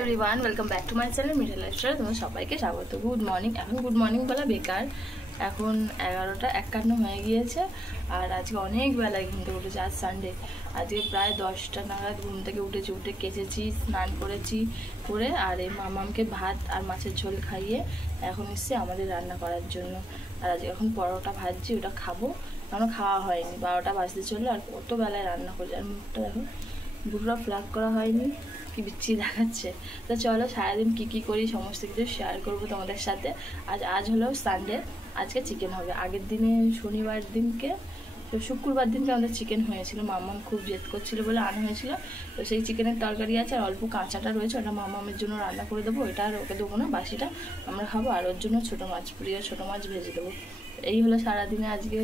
Everyone, welcome back to my channel মিঠা lifestyle. তোমার সবাইকে স্বাগত। Good morning. এখন গুড মর্নিং বলা বেকার, এখন 11টা 51 হয়ে গিয়েছে। আর আজকে অনেক বেলায় ঘুম থেকে উঠেছি, আজ সানডে। আজকে প্রায় 10টা নাগাদ ঘুম থেকে উঠেছি, উঠে কেচেছি, স্নান করেছি, করে আর এই মামামকে ভাত আর মাছের ঝোল খাইয়ে এখন এসছে আমাদের রান্না করার জন্য। আর আজকে এখন পরোটা ভাজছি, ওটা খাবো, এখনও খাওয়া হয়নি। 12টা বাজতে চললো, আর কত বেলায় রান্না করছি। আর মুখটা দেখো, দুটো ফ্ল্যাগ করা হয়নি, কি বিচ্ছি দেখাচ্ছে। তো চলো সারাদিন কী করি সমস্ত কিছু শেয়ার করবো তোমাদের সাথে। আজ হলো সানডে, আজকে চিকেন হবে। আগের দিনে শনিবার দিনকে, তো শুক্রবার দিনকে আমাদের চিকেন হয়েছিল। মামাম খুব জেদ করছিল বলে আনা হয়েছিল। তো সেই চিকেনের তরকারি আছে, আর অল্প কাঁচাটা রয়েছে, ওটা মামামের জন্য রান্না করে দেবো। এটা আর ওকে দেবো না, বাসিটা আমরা খাবো। আর ওর জন্য ছোটো মাছ, প্রিয় ছোটো মাছ ভেজে দেবো। এই হলো সারাদিনে আজকে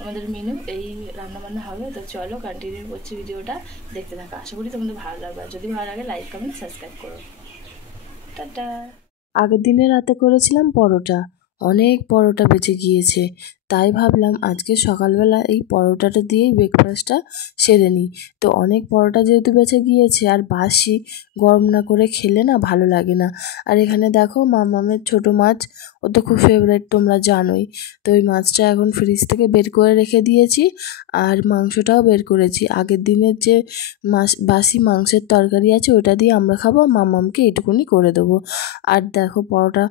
আমাদের মেনু, এই রান্নাবান্না হবে। তো চলো কন্টিনিউ করছি, ভিডিওটা দেখতে থাকো। আশা করি তোমাদের ভালো লাগবে। যদি ভালো লাগে লাইক কমেন্ট সাবস্ক্রাইব করো। টাটা। আগের দিনে রাতে করেছিলাম পরোটা, অনেক পরোটা বেঁচে গিয়েছে, তাই ভাবলাম আজকে সকালবেলা এই পরোটাটা দিয়েই ব্রেকফাস্টটা সেরে নিই। তো অনেক পরোটা যেহেতু বেঁচে গিয়েছে, আর বাসি গরম না করে খেলে না ভালো লাগে না। আর এখানে দেখো মামামের ছোটো মাছ, ও তো খুব ফেভারিট, তোমরা জানোই। তো ওই মাছটা এখন ফ্রিজ থেকে বের করে রেখে দিয়েছি, আর মাংসটাও বের করেছি। আগের দিনের যে বাসি মাংসের তরকারি আছে ওটা দিয়ে আমরা খাবো, মামামকে এটুকুনি করে দেবো। আর দেখো পরোটা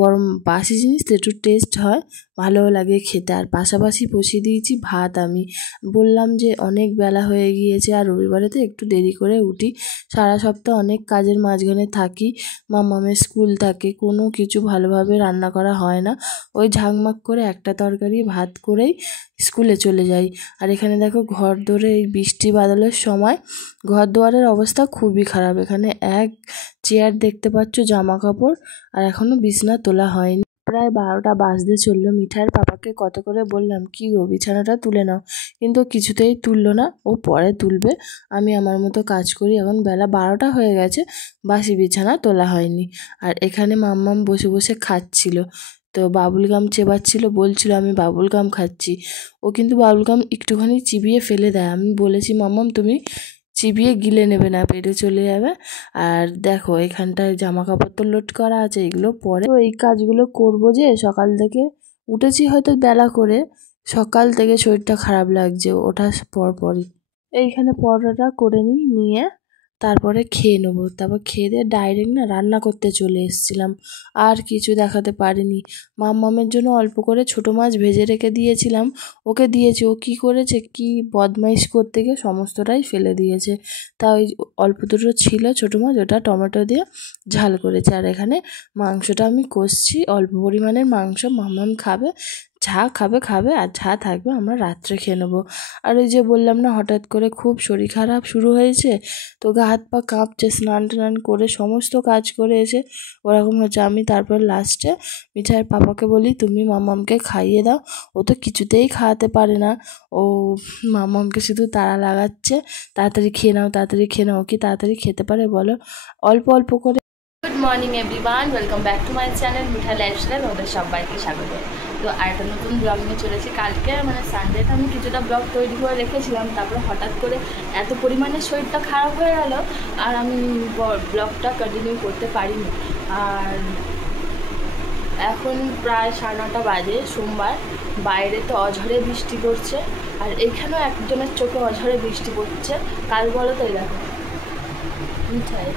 গরম বাসি জিনিস তো একটু টেস্ট হয়, ভালোও লাগে খেতে। আর পাশাপাশি বসিয়ে দিয়েছি ভাত। আমি বললাম যে অনেক বেলা হয়ে গিয়েছে, আর রবিবারে তো একটু দেরি করে উঠি, সারা সপ্তাহ অনেক কাজের মাঝখানে থাকি, মামামের স্কুল থাকে, কোনো কিছু ভালোভাবে রান্না করা হয় না। ওই ঝাঁকমাক করে একটা তরকারি ভাত করেই স্কুলে চলে যাই। আর এখানে দেখো ঘর দোরে এই বৃষ্টি বাদলের সময় ঘর দুয়ারের অবস্থা খুবই খারাপ। এখানে এক চেয়ার দেখতে পাচ্ছ, জামা কাপড়, আর এখনও বিছানা তোলা হয়নি। প্রায় 12টা বাজতে চললো। মিঠার পাপাকে কত করে বললাম, কি গো বিছানাটা তুলে নাও, কিন্তু কিছুতেই তুললো না, ও পরে তুলবে, আমি আমার মতো কাজ করি। এখন বেলা 12টা হয়ে গেছে, বাসি বিছানা তোলা হয়নি। আর এখানে মাম্মাম বসে বসে খাচ্ছিল, তো বাবুল গাম চেবাচ্ছিল, বলছিল আমি বাবুল গাম খাচ্ছি। ও কিন্তু বাবুল গাম একটুখানি চিবিয়ে ফেলে দেয়। আমি বলেছি মাম্মাম তুমি চিবিয়ে গিলে নেবে না, পেটে চলে যাবে। আর দেখো এখানটায় জামা কাপড় তো লোড করা আছে, এগুলো পরে তো এই কাজগুলো করবো। যে সকাল থেকে উঠেছি হয়তো বেলা করে, সকাল থেকে শরীরটা খারাপ লাগছে ওঠার পরই। এইখানে পরোটাটা করে নিয়ে তারপরে খেয়ে নেবো। তারপর খেয়ে দিয়ে ডাইরেক্ট না রান্না করতে চলে এসেছিলাম, আর কিছু দেখাতে পারিনি। মাম্মামের জন্য অল্প করে ছোটো মাছ ভেজে রেখে দিয়েছিলাম, ওকে দিয়েছি। ও কী করেছে, কি বদমাইশ করতে গিয়ে সমস্তটাই ফেলে দিয়েছে। তা ওই অল্প দুটো ছিল ছোটো মাছ, ওটা টমেটো দিয়ে ঝাল করেছে। আর এখানে মাংসটা আমি কষছি, অল্প পরিমাণের মাংস, মাম্মাম খাবে, যা খাবে, আর যা থাকবে আমরা রাত্রে খেয়ে নেবো। আর ওই যে বললাম না, হঠাৎ করে খুব শরীর খারাপ শুরু হয়েছে, তো গা হাত পা কাঁপছে, স্নান টান করে সমস্ত কাজ করে এসে ওরকম হচ্ছে। আমি তারপর লাস্টে মিঠাইয়ের পাপাকে বলি, তুমি মামামকে খাইয়ে দাও, ও তো কিছুতেই খাওয়াতে পারে না, ও মামামকে শুধু তাড়া লাগাচ্ছে, তাড়াতাড়ি খেয়ে নাও, তাড়াতাড়ি খেয়ে নাও। ও কি তাড়াতাড়ি খেতে পারে বলো? অল্প অল্প করে। Good morning everyone, welcome back to my channel মিঠা লাইফস্টাইল। ওদের সবাইকে স্বাগত। তো আরেকটা নতুন ব্লগ নিয়ে চলেছি। কালকে মানে সানডেতে আমি কিছুটা ব্লগ তৈরি করে রেখেছিলাম, তারপরে হঠাৎ করে এত পরিমাণে শরীরটা খারাপ হয়ে গেল, আর আমি ব্লগটা কন্টিনিউ করতে পারিনি। আর এখন প্রায় 9:30 বাজে, সোমবার। বাইরে তো অঝরে বৃষ্টি পড়ছে, আর এখানেও একজনের চোখে অঝরে বৃষ্টি পড়ছে। কাল বলো তো, দেখো মিঠাই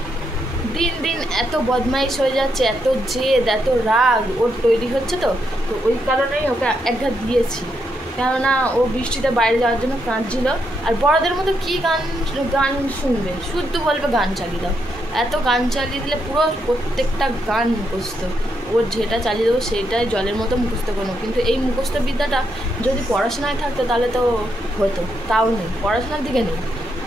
দিন দিন এত বদমাইশ হয়ে যাচ্ছে, এত জেদ, এত রাগ ওর তৈরি হচ্ছে। তো ওই কারণেই ওকে একঘাত দিয়েছি, কেননা ও বৃষ্টিতে বাইরে যাওয়ার জন্য কাঁদছিল। আর বড়দের মতো কি গান শুনবে, শুদ্ধ বলবে গান চালিয়ে দাও। এত গান চালিয়ে দিলে পুরো প্রত্যেকটা গান মুখস্থ। ওর যেটা চালিয়ে দেবো সেইটাই জলের মতো মুখস্থ করবো। কিন্তু এই মুখস্থ বিদ্যাটা যদি পড়াশোনায় থাকতো তাহলে তো হতো, তাও নেই, পড়াশোনার দিকে নেই।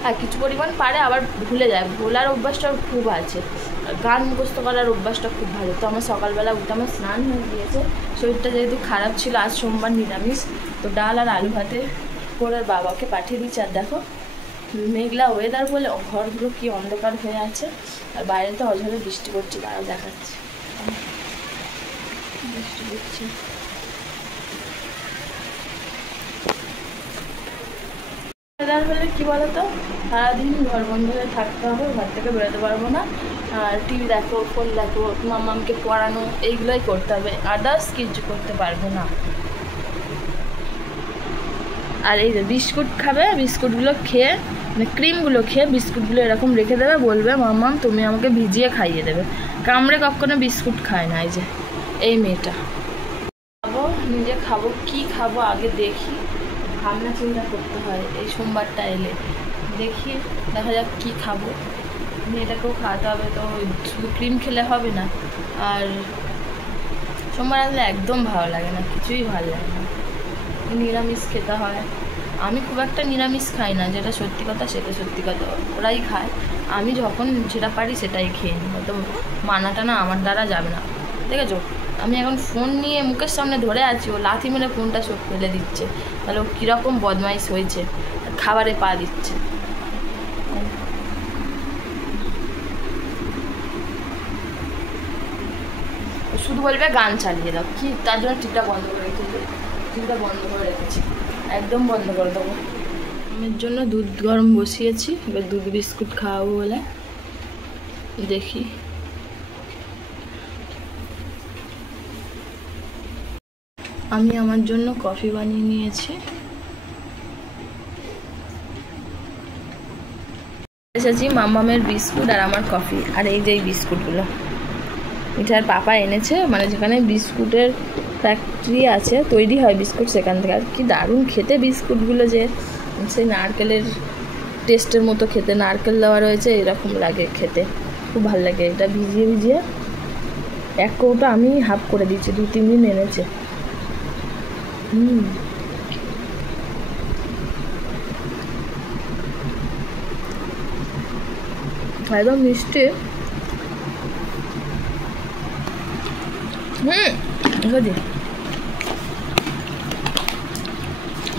আর কিছু পরিমাণ পারে, আবার ভুলে যায়, ভোলার অভ্যাসটা খুব আছে। গান মুখস্থ করার অভ্যাসটা খুব ভালো। তো আমার সকালবেলা উঠে আমার স্নান হয়ে গিয়েছে, শরীরটা যেহেতু খারাপ ছিল, আজ সোমবার নিরামিষ, তো ডাল আর আলু ভাতে করে বাবাকে পাঠিয়ে দিচ্ছি। আর দেখো মেঘলা ওয়েদার বলে ঘরগুলো কি অন্ধকার হয়ে আছে, আর বাইরে তো অঝরে বৃষ্টি পড়ছে, তারাও দেখাচ্ছে বৃষ্টি পড়ছে। ওয়েদার হলে কী বলো তো, সারাদিন ঘর বন্ধ হয়ে থাকতে হবে, ঘর থেকে বেরোতে পারবো না। আর টিভি দেখো, ফোন দেখো, মাম্মামকে পড়ানো, এইগুলোই করতে হবে, আদার্স কিছু করতে পারবো না। আর এই যে বিস্কুট খাবে, বিস্কুটগুলো খেয়ে মানে ক্রিমগুলো খেয়ে বিস্কুটগুলো এরকম রেখে দেবে, বলবে মাম্মাম তুমি আমাকে ভিজিয়ে খাইয়ে দেবে। কামড়ে কখনো বিস্কুট খায় না। এই যে এই মেয়েটা। খাবো, নিজে খাবো, কি খাবো আগে দেখি, ভাবনা চিন্তা করতে হয়। এই সোমবারটা এলে দেখি, দেখা যাক কি খাবো। মেয়েটাকেও খাওয়াতে হবে, তো শুধু ক্রিম খেলে হবে না। আর সোমবার আসলে একদম ভালো লাগে না, কিছুই ভালো লাগে না, নিরামিষ খেতে হয়। আমি খুব একটা নিরামিষ খাই না, যেটা সত্যি কথা সেটা সত্যি কথা, ওরাই খায়। আমি যখন যেটা পারি সেটাই খেয়ে নিই, হয়তো মানাটা না আমার দ্বারা যাবে না। ঠিক আছে, আমি এখন ফোন নিয়ে মুখের সামনে ধরে আছি, ও লাথি মেরে ফোনটা চোখ ফেলে দিচ্ছে, তাহলে ও কীরকম বদমাইশ হয়েছে, খাবারে পা দিচ্ছে। শুধু বলবে গান চালিয়ে দাও, কি তার জন্য টিভিটা বন্ধ করে রেখেছি, টিভিটা বন্ধ করে রেখেছি, একদম বন্ধ করে দেবো। আমার জন্য দুধ গরম বসিয়েছি, এবার দুধ বিস্কুট খাওয়াবো বলে। দেখি আমি আমার জন্য কফি বানিয়ে নিয়েছি। এসেছি মাম্মামের বিস্কুট আর আমার কফি, আর এই যে এই বিস্কুটগুলো মিঠার পাপা এনেছে, মানে যেখানে বিস্কুটের ফ্যাক্টরি আছে, তৈরি হয় বিস্কুট সেখান থেকে। আর কি দারুণ খেতে বিস্কুটগুলো, যে সেই নারকেলের টেস্টের মতো খেতে, নারকেল দেওয়া রয়েছে, এরকম লাগে খেতে, খুব ভালো লাগে। এটা ভিজিয়ে ভিজিয়ে এক কৌটা আমি হাফ করে দিচ্ছি, 2-3 দিন এনেছে। একদম মিষ্টি।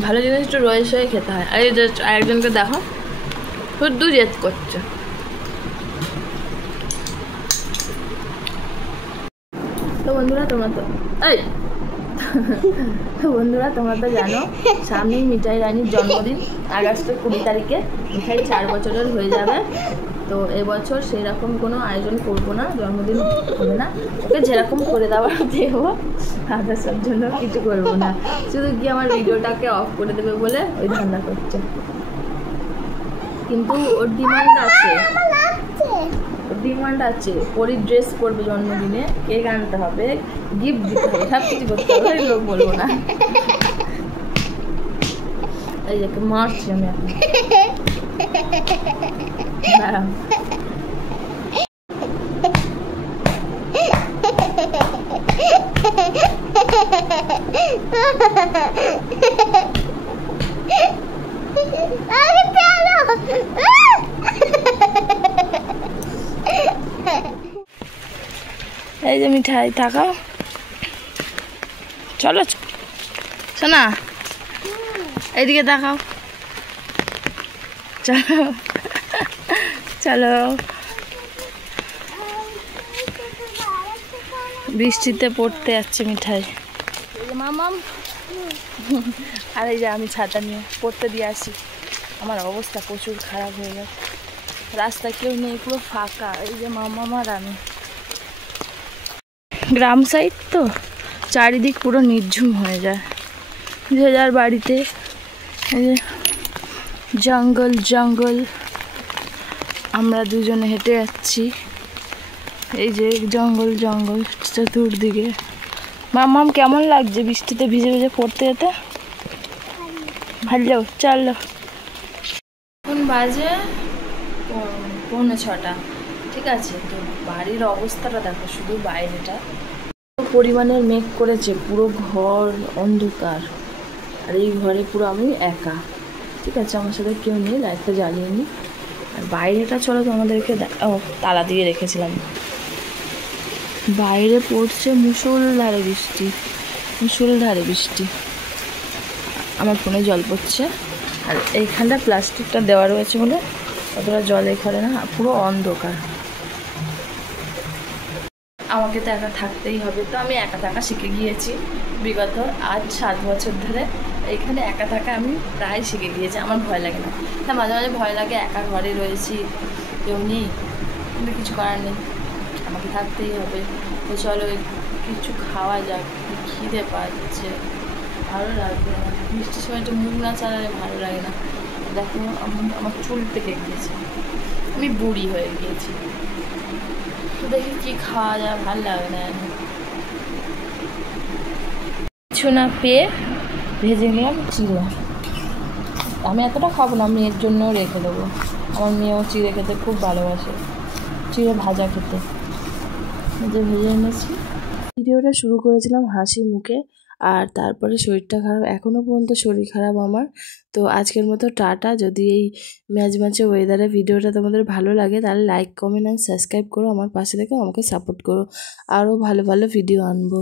ভালো জিনিস একটু রয়ে সয়ে খেতে হয়। আর এই যে আরেকজনকে দেখো শুধু জেদ করছে। তো বন্ধুরা তোমরা তো জানো সামনেই মিঠাই রানীর জন্মদিন, আগস্টের 20 তারিখে মিঠাই 4 বছরের হয়ে যাবে। তো এবছর সেরকম কোনো আয়োজন করবো না, জন্মদিন হবে না, ওকে যেরকম করে দেওয়ার দেবো, আদার্সের জন্য কিছু করবো না। শুধু কি আমার ভিডিওটাকে অফ করে দেবে বলে ওই ধান্দা করছে। কিন্তু ওর ডিমান্ড আছে, পরি ড্রেস পরবে জন্মদিনে, কেক আনতে হবে, গিফট দিতে হবে, সব কিছু করতে হবে, লোক বলবো না। এই যে মারছি আমি এখন, দাঁড়াও। এই যে মিঠাই, তাকাও, চলো শোনা, এইদিকে তাকাও, চলো চলো। বৃষ্টিতে পড়তে যাচ্ছে মিঠাই। এই যে মামাম, আর এই যে আমি ছাতা নিয়ে পড়তে দিয়ে আসি। আমার অবস্থা প্রচুর খারাপ হয়ে গেছে, রাস্তায় কেউ নেই, পুরো ফাঁকা। এই যে মামাম আর আমি। গ্রাম সাইড তো, চারিদিক পুরো নির্ঝুম হয়ে যায়, যে যার বাড়িতে। এই যে জঙ্গল জঙ্গল, আমরা দুজনে হেঁটে যাচ্ছি, এই যে জঙ্গল জঙ্গল চতুর্দিকে। মাম্মাম কেমন লাগছে বৃষ্টিতে ভিজে ভিজে পড়তে যেতে? ভালো, চলো। এখন বাজে 5:45, ঠিক আছে। তো বাড়ির অবস্থাটা দেখো, শুধু বাইরেটা পরিমাণের মেঘ করেছে, পুরো ঘর অন্ধকার, আর এই ঘরে পুরো আমি একা, ঠিক আছে, আমার সাথে কেউ নেই, লাইটটা জ্বালিয়ে নিই। আর বাইরেটা চলো তোমাদেরকে তালা দিয়ে রেখেছিলাম। বাইরে পড়ছে মুষলধারে বৃষ্টি, আমার ফোনে জল পড়ছে। আর এইখানটা প্লাস্টিকটা দেওয়া রয়েছে বলে অতটা জল এখানে না, পুরো অন্ধকার। আমাকে তো একা থাকতেই হবে, তো আমি একা থাকা শিখে গিয়েছি বিগত আজ 7 বছর ধরে। এইখানে একা থাকা আমি প্রায় শিখে গিয়েছি, আমার ভয় লাগে না। হ্যাঁ, মাঝে মাঝে ভয় লাগে, একা ঘরে রয়েছি, কেউ নেই, কিন্তু কিছু করার নেই, আমাকে থাকতেই হবে। তো চলো কিছু খাওয়া যাক, খিদে পাচ্ছে, ভালো লাগবে না, বৃষ্টির সময় একটু মুখ না চালালে ভালো লাগে না। দেখো আমার চুল পেকে গিয়েছে, আমি বুড়ি হয়ে গিয়েছি। তো দেখি কি খাওয়া যায়, ভালো লাগে না। কিছু না পেয়ে ভেজে নিলাম চিড়ে। আমি এতটা খাবো না, মেয়ের জন্যও রেখে দেবো। আমার মেয়েও চিড়ে খেতে খুব ভালোবাসে, চিড়ে ভাজা খেতে, ভেজে এনেছি। ভিডিওটা শুরু করেছিলাম হাসি মুখে, আর তারপরে শরীরটা খারাপ, এখনও পর্যন্ত শরীর খারাপ আমার। তো আজকের মতো টাটা। যদি এই ম্যাচে ওয়েদারে ভিডিওটা তোমাদের ভালো লাগে তাহলে লাইক, কমেন্ট আর সাবস্ক্রাইব করো, আমার পাশে থেকে আমাকে সাপোর্ট করো, আরও ভালো ভালো ভিডিও আনবো।